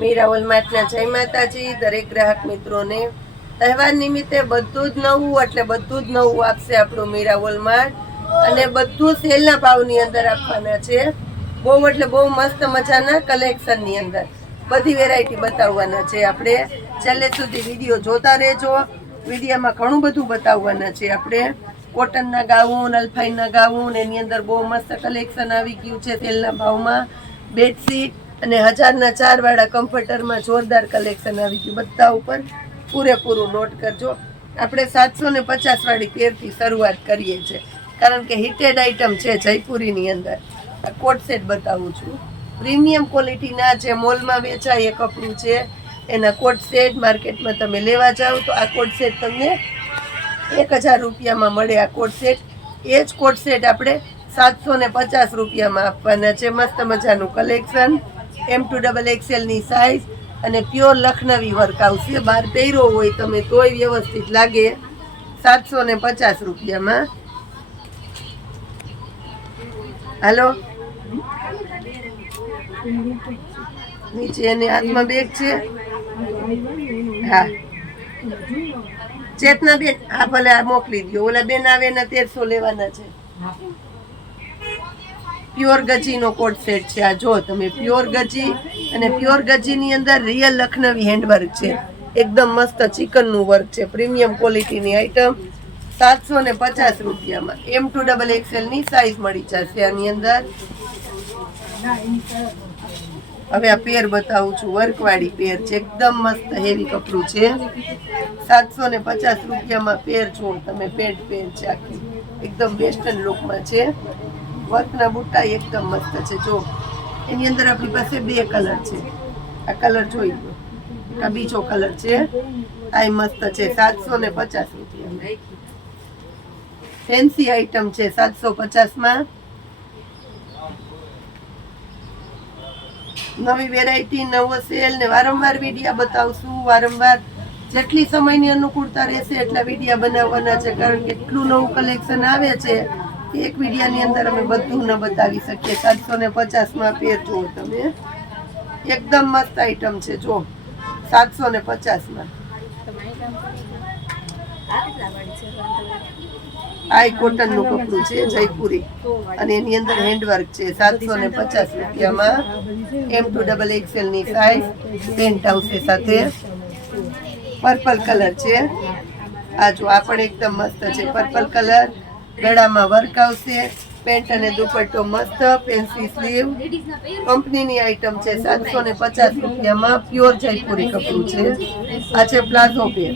મીરા વોલમાર્ટના જય માતાજી દરેક ગ્રાહક મિત્રોને તહેવાર નિમિત્તે બધું જ નવું એટલે બધું જ નવું આપશે આપણું મીરા વોલમાર્ટ અને બધું સેલના ભાવની અંદર આપવાના છે બહુ એટલે બહુ મસ્ત મજાના કલેક્શનની અંદર બધી વેરાયટી બતાવવાના છે આપણે છેલ્લે સુધી વિડીયો જોતા રહેજો વિડીયોમાં ઘણું બધું બતાવવાના છે આપણે કોટનના ગાઉન અલ્ફાઈનના ગાઉન એની અંદર બહુ મસ્ત કલેક્શન આવી ગયું છે સેલના ભાવમાં બેડશીટ અને 1004 વાળા કમ્ફર્ટરમાં જોરદાર કલેક્શન આવી ગયું બધા ઉપર પૂરેપૂરું નોટ કરજો આપણે 750 વાળી પેરથી શરૂઆત કરીએ છીએ કારણ કે હિટેડ આઇટમ છે જયપુરીની અંદર આ કોટ સેટ બતાવું છું પ્રીમિયમ ક્વોલિટીના જે મોલમાં વેચાય એ કપડું છે એના કોટ સેટ માર્કેટમાં તમે લેવા જાઓ તો આ કોટ સેટ તમને 1000 રૂપિયામાં મળે આ કોટ સેટ એ જ કોટ સેટ આપણે 750 રૂપિયામાં આપવાના છે મસ્ત મજાનું કલેક્શન M2XXL ની સાઇઝ અને પ્યોર લખનવી વર્ક આવશે બહાર પહેર્યો હોય તમે તોય વ્યવસ્થિત લાગે 750 રૂપિયામાં હાલો નીચે એને હાથમાં બેગ છે હા ચેતના બેન આ ભલે આ મોકલી દો ઓલા બેન આવે ને 1300 લેવાના છે પ્યોર ગજીનો કોટ સેટ છે આ જો તમે પ્યોર ગજી અને પ્યોર ગજીની અંદર રિયલ લખનવી હેન્ડવર્ક છે એકદમ મસ્ત ચિકનનું વર્ક છે પ્રીમિયમ ક્વોલિટીની આઈટમ 750 રૂપિયામાં M2XXL ની સાઇઝ મળી જશે આની અંદર હવે આ પેર બતાવું છું વર્કવાળી પેર છે એકદમ મસ્ત હેવી કપડું છે 750 રૂપિયામાં પેર જો તમે પેન્ટ પેર છે આખી એકદમ વેસ્ટર્ન લુકમાં છે વર્કના બુટ્ટા એકદમ મસ્ત છે જો એની અંદર આપણી પાસે બે કલર છે આ કલર જોઈ લો આ બીજો કલર છે આ મસ્ત છે 750 રૂપિયા ફેન્સી આઈટમ છે 750માં નવી વેરાયટી નવો સેલ ને વારંવાર વિડીયા બતાવશું વારંવાર જેટલી સમયની અનુકૂળતા રહેશે એટલા વિડીયા બનાવવાના છે કારણ કે એટલું નવું કલેક્શન આવે છે એક વિડીયાની અંદર અમે બધું ન બતાવી શકીએ 750માં પેર જુઓ તમે એકદમ મસ્ત આઈટમ છે જો 750માં આ કોટનનું કપડું છે જયપુરી અને એની અંદર હેન્ડવર્ક છે 750 રૂપિયામાં M2XXL ની સાઇઝ પેન્ટ આવશે સાથે પર્પલ કલર છે આ જો આ પણ એકદમ મસ્ત છે પર્પલ કલર ગળામાં વર્ક આવશે પેન્ટ અને દુપટ્ટો મસ્ત ફેન્સી સ્લીવ કંપનીની આઈટમ છે 750 રૂપિયામાં પ્યોર જયપુરી કપડું છે આ છે પ્લાઝો પેર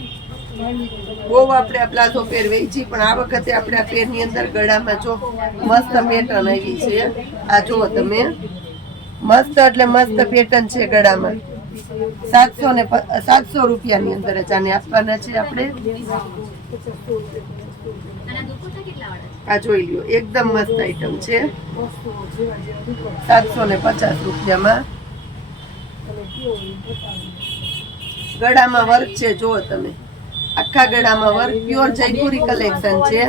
બહુ આપણે આ પ્લાઝો પેર વેચી પણ આ વખતે આપણે આ પેરની અંદર ગળામાં જો મસ્ત પેટર્ન આવી છે આ જુઓ તમે મસ્ત એટલે મસ્ત પેટર્ન છે ગળામાં 700 રૂપિયાની અંદર જ આને આપવાના છે આપણે આ જોઈ લ્યો એકદમ મસ્ત આઈટમ છે 750 રૂપિયામાં ગળામાં વર્ક છે જુઓ તમે આખા ગળામાં વર્ક પ્યોર જયપુરી કલેક્શન છે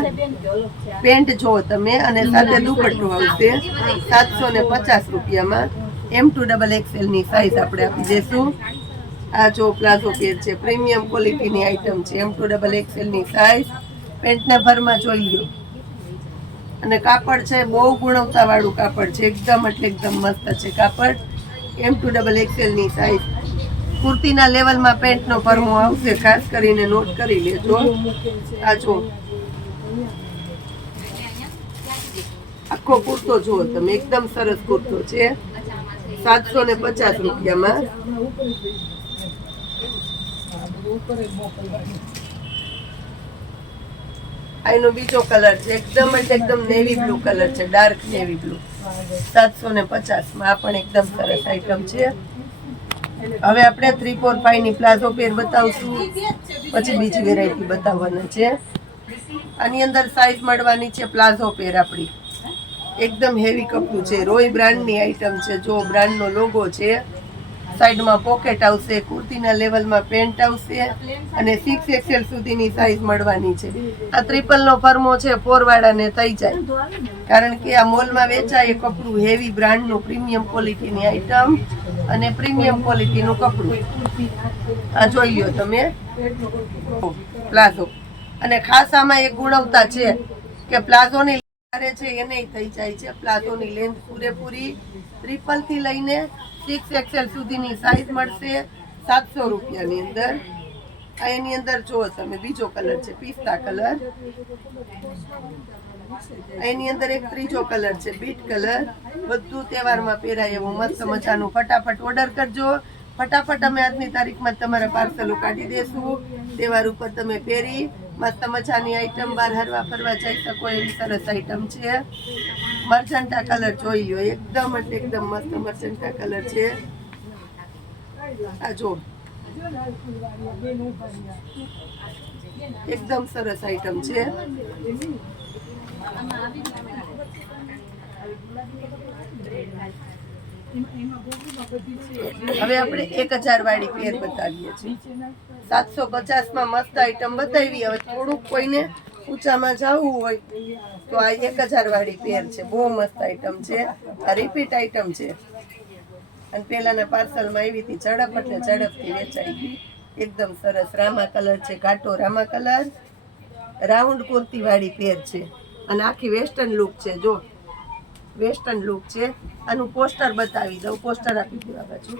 પેન્ટ જો તમે અને સાથે દુપટ્ટો આવશે 750 રૂપિયામાં M2XXL ની સાઇઝ આપણે આપી દઈશું આ જો પ્લાઝો પેર છે પ્રીમિયમ ક્વોલિટીની આઈટમ છે M2XXL ની સાઇઝ પેન્ટના ભરમાં જોઈ લો અને કાપડ છે બહુ ગુણવત્તા વાળું કાપડ છે એકદમ એટલે એકદમ મસ્ત છે કાપડ M2XXL ની સાઇઝ કુર્તીના લેવલમાં પેન્ટનો ભરમો આવશે ખાસ કરીને નોટ કરી લેજો આ જો આખો કુર્તો જુઓ તમે એકદમ સરસ કુર્તો છે 750 રૂપિયામાં આનો બીજો કલર છે એકદમ એટલે એકદમ નેવી બ્લુ કલર છે ડાર્ક નેવી બ્લુ 750માં આ પણ એકદમ સરસ આઈટમ છે હવે આપણે 345 ની પ્લાઝો પેર બતાવશું પછી બીજી વેરાયટી બતાવવાના છે આની અંદર સાઇઝ મળવાની છે પ્લાઝો પેર આપણી એકદમ હેવી કપડું છે રોય બ્રાન્ડની આઈટમ છે જો બ્રાન્ડનો લોગો છે સાઈડમાં પોકેટ આવશે કુર્તીના લેવલમાં પેન્ટ આવશે અને 6XL સુધીની સાઇઝ મળવાની છે આ ટ્રિપલનો ફર્મો છે 4 વાળાને થઈ જાય કારણ કે આ મોલમાં વેચાય એ કપડું હેવી બ્રાન્ડનું પ્રીમિયમ ક્વોલિટીની આઈટમ અને પ્રીમિયમ ક્વોલિટીનું કપડું. આ જોઈ લો તમે પ્લાઝો. અને ખાસ આમાં એક ગુણવત્તા છે કે પ્લાઝોની છે એને થઈ જાય છે. પ્લાઝોની લેન્થ પૂરેપૂરી 3 થી લઈને 6XL સુધીની સાઈઝ મળશે 700 રૂપિયાની અંદર. આ એની અંદર જુઓ તમે બીજો કલર છે પિસ્તા કલર. એની અંદર એક ત્રીજો કલર છે બીટ કલર. બધું તહેવારમાં પહેરાય એવું મસ્ત મજાનું. ફટાફટ ઓર્ડર કરજો. ફટાફટ અમે આજની તારીખમાં તમારા પાર્સલો કાઢી દેશું. તહેવાર ઉપર તમે પહેરી મસ્ત મજાની આઈટમ બહાર હરવા ફરવા જઈ શકો એવી સરસ આઈટમ છે. મર્જન્ટા કલર જોઈ લો. એકદમ એટલે એકદમ મસ્ત મર્જન્ટા કલર છે. આ જો એકદમ સરસ આઈટમ છે. હવે આપણે 1000 વાળી પેર બતાવીએ છીએ. 750 માં મસ્ત આઈટમ બતાવી. હવે થોડુંક કોઈને ઊંચામાં જવું હોય તો આ 1000 વાળી પેર છે. બહુ મસ્ત આઈટમ છે. આ રિપીટ આઈટમ છે. અને પેલાના પાર્સલમાં આવી હતી ઝડપ એટલે ઝડપથી વેચાઈ ગઈ. એકદમ સરસ રામા કલર છે. ઘાટો રામા કલર. રાઉન્ડ કુર્તી વાળી પેર છે અને આખી વેસ્ટર્ન લુક છે. જો વેસ્ટર્ન લુક છે. આનું પોસ્ટર બતાવી દઉં. પોસ્ટર આપી દઉં આ બાજુ.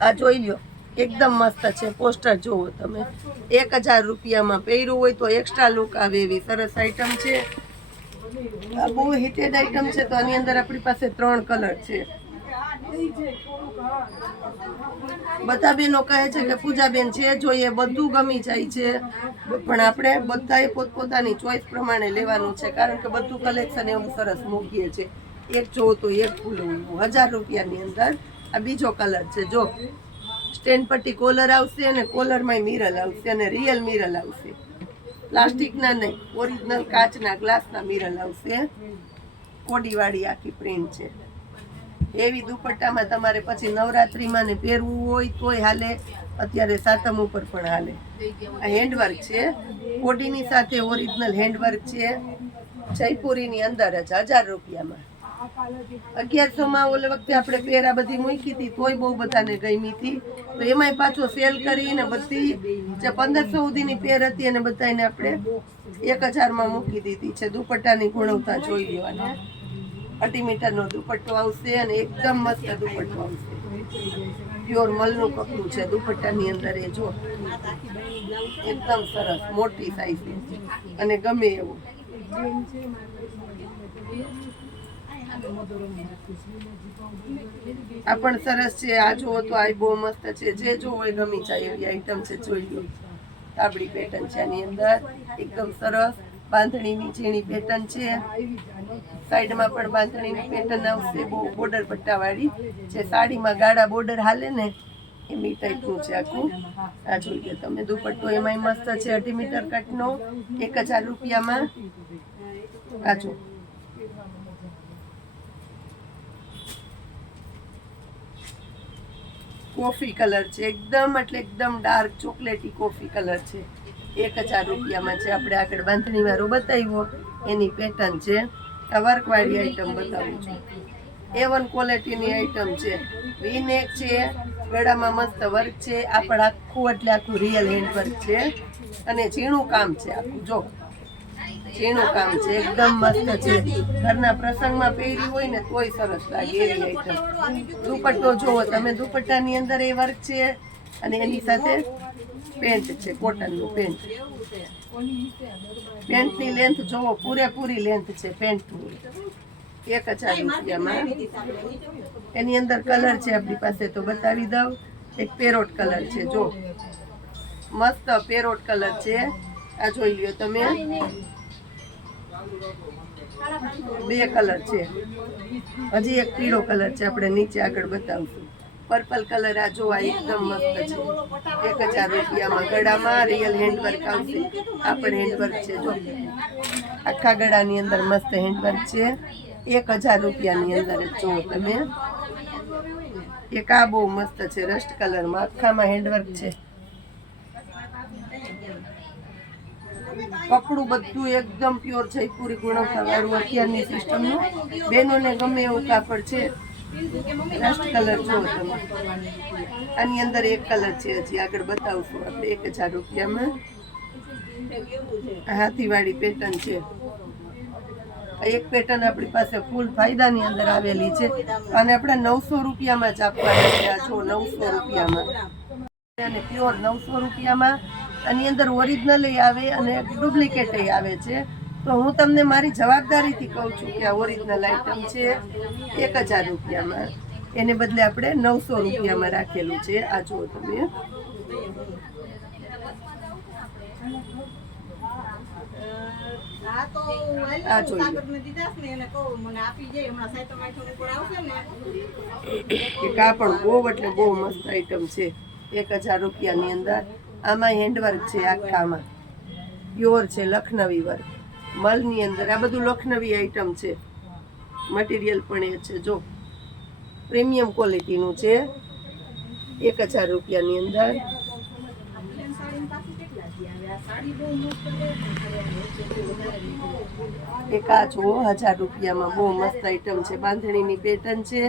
આ જોઈ લો એકદમ મસ્ત છે. પોસ્ટર જુઓ તમે. 1000 રૂપિયામાં પહેર્યું હોય તો એક્સ્ટ્રા લુક આવે એવી સરસ આઈટમ છે. આ બહુ હિટેડ આઈટમ છે. તો આની અંદર આપણી પાસે 3 કલર છે. બધા બહેનો કહે છે કે પૂજાબેન જે જોઈએ બધું ગમી જાય છે, પણ આપણે બધાએ પોતપોતાની ચોઈસ પ્રમાણે લેવાનું છે, કારણ કે બધું કલેક્શન એવું સરસ મૂકીએ છીએ. એક જોવો તો એક ફૂલું 1000 રૂપિયાની અંદર. આ બીજો કલર છે. જો સ્ટેન્ડ પટ્ટી કોલર આવશે અને કોલરમાં મિરર આવશે અને રિયલ મિરર આવશે. પ્લાસ્ટિકના નહીં, ઓરિજિનલ કાચના ગ્લાસના મિરર આવશે. કોડીવાળી આખી પ્રિન્ટ છે. એવી દુપટ્ટામાં તમારે પછી નવરાત્રિમાં ને પહેરવું હોય તોય હાલે. અત્યારે સાતમ ઉપર પણ હાલે. આ હેન્ડવર્ક છે. કોડીની સાથે ઓરિજિનલ હેન્ડવર્ક છે. જયપુરીની અંદર જ 1000 રૂપિયામાં. 1100માં ઓલે વખતે આપણે પહેરા બધી મૂકી હતી તોય બહુ બધાને ગમી હતી. તો એમાંય પાછો સેલ કરીને બધી જે 1500 સુધીની પેર હતી એને બધાને આપણે 1000માં મૂકી દીધી છે. દુપટ્ટાની ગુણવત્તા જોઈ લેવાના. 2 મીટરનો દુપટ્ટો આવશે અને એકદમ મસ્ત દુપટ્ટો આવશે. પ્યોર મલનું કપડું છે દુપટ્ટાની અંદર. એ જો એકદમ સરસ મોટી સાઈઝ અને ગમે એવું. આ પણ સરસ છે. આ જુઓ તો આ બહુ મસ્ત છે. જે જોવો એ ગમી જાય એવી આઈટમ છે. જોઈ લો. તાબડી પેટર્ન છે આની અંદર. એકદમ સરસ બાંધણીની ઝીણી પેટર્ન છે. સાઈડમાં પણ બાંધણીની પેટર્ન આવશે. બહુ બોર્ડર પટ્ટાવાળી જે સાડીમાં ગાળા બોર્ડર હાલે ને એવી ટાઈપનું છે આખું. આ જોઈ લો તમે. દુપટ્ટો એમાંય મસ્ત છે. 2 મીટર કટનો 1000 રૂપિયામાં. આ જો કોફી કલર છે. એકદમ એટલે એકદમ ડાર્ક ચોકલેટી કોફી કલર છે. 1000 રૂપિયામાં છે. આપણે આગળ બાંધણી વાળો બતાવ્યો એની પેટર્ન છે. આ વર્કવાળી આઈટમ બતાવું છું. A1 ક્વોલિટીની આઈટમ છે. વી-નેક છે. ગળામાં મસ્ત વર્ક છે. આ પણ આખું એટલે આખું રિયલ હેન્ડ વર્ક છે અને ઝીણું કામ છે આખું. જો ઝીણું કામ છે. એકદમ મસ્ત છે. ઘરના પ્રસંગમાં પહેરી હોય ને તોય સરસ લાગે એવી આઈટમ. દુપટ્ટો જુઓ તમે. દુપટ્ટાની અંદર એ વર્ક છે અને એની સાથે પેન્ટ છે. કોટનનું પેન્ટ. પેન્ટની લેન્થ જોવો. પૂરેપૂરી લેન્થ છે પેન્ટની. 1000 રૂપિયામાં. એની અંદર કલર છે આપણી પાસે તો બતાવી દઉં. એક પેરોટ કલર છે. જો મસ્ત પેરોટ કલર છે. આ જોઈ લ્યો તમે. 2 કલર છે. હજી એક પીળો કલર છે. આપણે નીચે આગળ બતાવશું. Purple colour. આ જોવા એકદમ મસ્ત છે. 1000 રૂપિયામાં. ગળામાં રિયલ હેન્ડવર્ક આવશે. આ પણ હેન્ડવર્ક છે. જો આખા ગળાની અંદર મસ્ત હેન્ડવર્ક છે. 1000 રૂપિયાની અંદર જુઓ તમે. એક આ બહુ મસ્ત છે. રસ્ટ કલરમાં આખામાં હેન્ડવર્ક છે. કપડું બધું એકદમ પ્યોર જયપુરી ગુણવત્તા વાળું અત્યારની સિસ્ટમનું બહેનોને ગમે એવું કાપડ છે. રસ્ટ કલર જુઓ તમે, આની અંદર એક કલર છે, હજી આગળ બતાવશું આપણે. 1000 રૂપિયામાં હાથીવાળી પેટર્ન છે. એક પેટર્ન આપણી પાસે ફૂલ ફાયદાની અંદર આવેલી છે અને આપણે 900 રૂપિયામાં જ આપવાના છે. આ જો 900 રૂપિયામાં અને પ્યોર 900 રૂપિયામાં. આની અંદર ઓરિજિનલ આવે અને ડુપ્લિકેટ આવે છે. તો હું તમને મારી જવાબદારીથી કહું છું કે આ ઓરિજિનલ આઈટમ છે 1000 રૂપિયામાં, એને બદલે આપણે 900 રૂપિયામાં રાખેલું છે. આ જુઓ તમે, આ કાપડ બહુ એટલે બહુ મસ્ત આઈટમ છે 1000 રૂપિયાની અંદર. આમાં હેન્ડવર્ક છે, આખામાં પ્યોર છે, લખનવી વર્ક મલની અંદર. આ બધું લખનવી આઈટમ છે, મટીરિયલ પણ એ છે. જો પ્રીમિયમ ક્વોલિટીનું છે 1000 રૂપિયાની અંદર. એક આ જુઓ 1000 રૂપિયામાં બહુ મસ્ત આઈટમ છે. બાંધણીની પેટર્ન છે.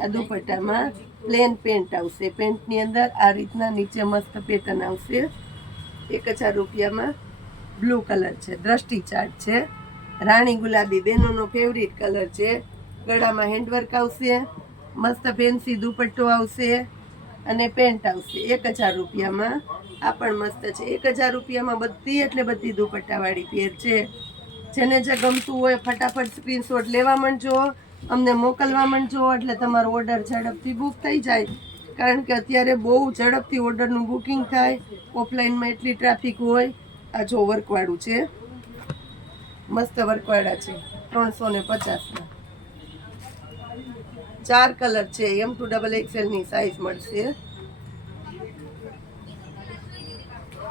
આ દુપટ્ટામાં પ્લેન પેન્ટ આવશે, પેન્ટની અંદર આ રીતના નીચે મસ્ત પેટર્ન આવશે. 1000 રૂપિયામાં બ્લુ કલર છે, દ્રષ્ટિ ચાર્ટ છે, રાણી ગુલાબી બહેનોનો ફેવરિટ કલર છે. ગળામાં હેન્ડવર્ક આવશે, મસ્ત ફેન્સી દુપટ્ટો આવશે અને પેન્ટ આવશે 1000 રૂપિયામાં. આ પણ મસ્ત છે. 1000 રૂપિયામાં બધી એટલે બધી દુપટ્ટાવાળી પેર છે. જેને જે ગમતું હોય ફટાફટ સ્ક્રીનશોટ લેવા માંડજો, અમને મોકલવા માંડજો, એટલે તમારો ઓર્ડર ઝડપથી બુક થઈ જાય. કારણ કે અત્યારે બહુ ઝડપથી ઓર્ડરનું બુકિંગ થાય, ઓફલાઈનમાં એટલી ટ્રાફિક હોય. આ જો વર્કવાળું છે, મસ્ત વર્કવાળા છે 350માં. 4 કલર છે, M2 XXL ની સાઈઝ મળશે.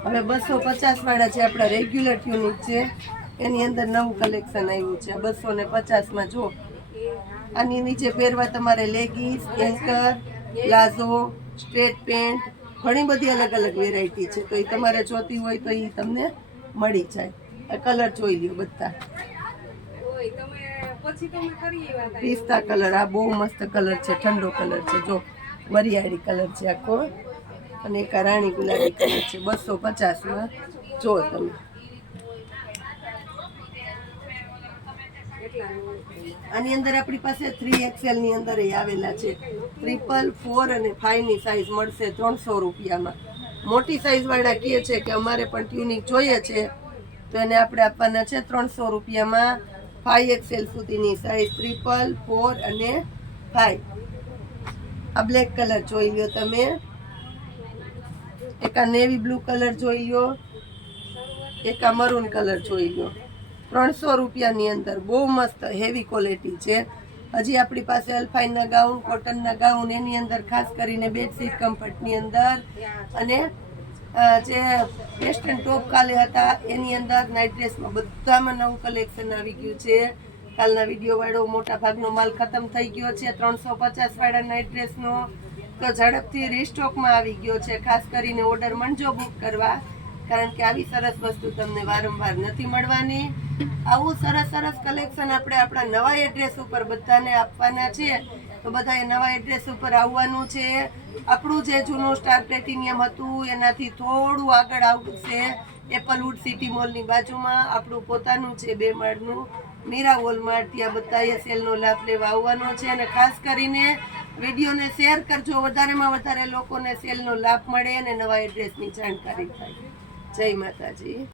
હવે 250 વાળા છે, આપણા રેગ્યુલર ટ્યુનિક છે, એની અંદર નવું કલેક્શન આવ્યું છે 250માં. જો આની નીચે પહેરવા તમારે leggings, anchor, palazzo, straight pant, ઘણી બધી અલગ અલગ વેરાયટી છે. તો એ તમારે જોતી હોય તો એ તમને મળી જાય. આ કલર જોઈ લ્યો બધા. પિસ્તા કલર, આ બહુ મસ્ત કલર છે, ઠંડો કલર છે. જો વરિયાળી કલર છે આખો, અને એક રાણી ગુલાબી કલર છે 250માં. જો તમે આની અંદર આપણી પાસે 3XL ની અંદર આવેલા છે. 3, 4 અને 5 ની સાઈઝ મળશે 300 રૂપિયામાં. મોટી સાઈઝ વાળા કહે છે કે અમારે પણ ટ્યુનિક જોઈએ છે, તો એને આપણે આપવાના છે 300 રૂપિયામાં. 5XL સુધીની સાઈઝ 3, 4 અને 5. આ બ્લેક કલર જોઈ લો તમે, એક આ નેવી બ્લુ કલર જોઈ લો, એક આ મરૂન કલર જોઈ લો. 300 રૂપિયાની અંદર બહુ મસ્ત હેવી ક્વોલિટી છે. હજી આપણી પાસે અલ્ફાઇનના ગાઉન, કોટનના ગાઉન, એની અંદર ખાસ કરીને બેડશીટ કમ્ફર્ટની અંદર, અને જે વેસ્ટર્ન ટોપ કાલે હતા એની અંદર નાઇટ ડ્રેસમાં બધામાં નવું કલેક્શન આવી ગયું છે. કાલના વિડીયો વાળો મોટા ભાગનો માલ ખતમ થઈ ગયો છે 350 વાળા નાઇટ ડ્રેસનો, તો ઝડપથી રીસ્ટોકમાં આવી ગયો છે. ખાસ કરીને ઓર્ડર માંડજો બુક કરવા, કારણ કે આવી સરસ વસ્તુ તમને વારંવાર નથી મળવાની. આવું સરસ સરસ કલેક્શન આપણે આપણા નવા એડ્રેસ ઉપર બધાને આપવાના છે. તો બધાએ નવા એડ્રેસ ઉપર આવવાનું છે. આપણું જે જૂનું સ્ટાર પ્લેટિનિયમ હતું એનાથી થોડું આગળ આવશે. એપલવુડ સિટી મોલની બાજુમાં આપણું પોતાનું છે 2 માળનું મીરા વોલમાર્ટ. ત્યાં બધાએ સેલનો લાભ લેવા આવવાનો છે. અને ખાસ કરીને વિડીયોને શેર કરજો, વધારેમાં વધારે લોકોને સેલનો લાભ મળે અને નવા એડ્રેસની જાણકારી થાય. જય માતાજી.